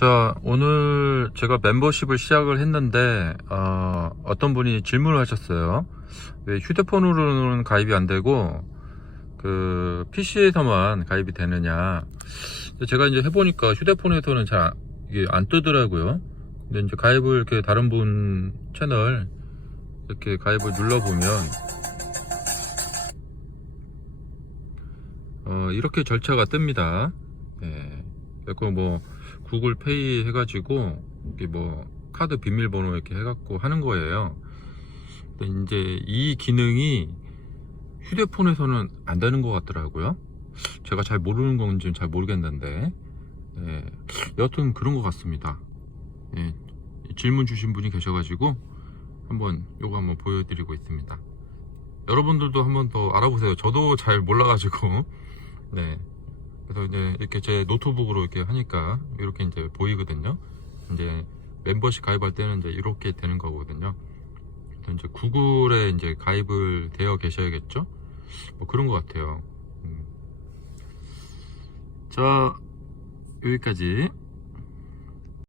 자, 오늘 제가 멤버십을 시작을 했는데, 어, 어떤 분이 질문을 하셨어요. 왜 휴대폰으로는 가입이 안 되고, 그, PC에서만 가입이 되느냐. 제가 이제 해보니까 휴대폰에서는 잘 안- 이게 안 뜨더라고요. 근데 이제 가입을 이렇게 다른 분 채널 이렇게 가입을 눌러보면, 어, 이렇게 절차가 뜹니다. 예. 그리고 뭐, 구글 페이 해가지고, 이게 뭐, 카드 비밀번호 이렇게 해갖고 하는 거예요. 근데 이제 이 기능이 휴대폰에서는 안 되는 것 같더라고요. 제가 잘 모르는 건지는 잘 모르겠는데, 예. 여튼 그런 것 같습니다. 예. 질문 주신 분이 계셔가지고, 한번 요거 한번 보여드리고 있습니다. 여러분들도 한번 더 알아보세요. 저도 잘 몰라가지고, 네. 그래서 이제 이렇게 제 노트북으로 이렇게 하니까 이렇게 이제 보이거든요. 이제 멤버십 가입할 때는 이제 이렇게 되는 거거든요. 이제 구글에 이제 가입을 되어 계셔야겠죠? 뭐 그런 것 같아요. 음. 자, 여기까지.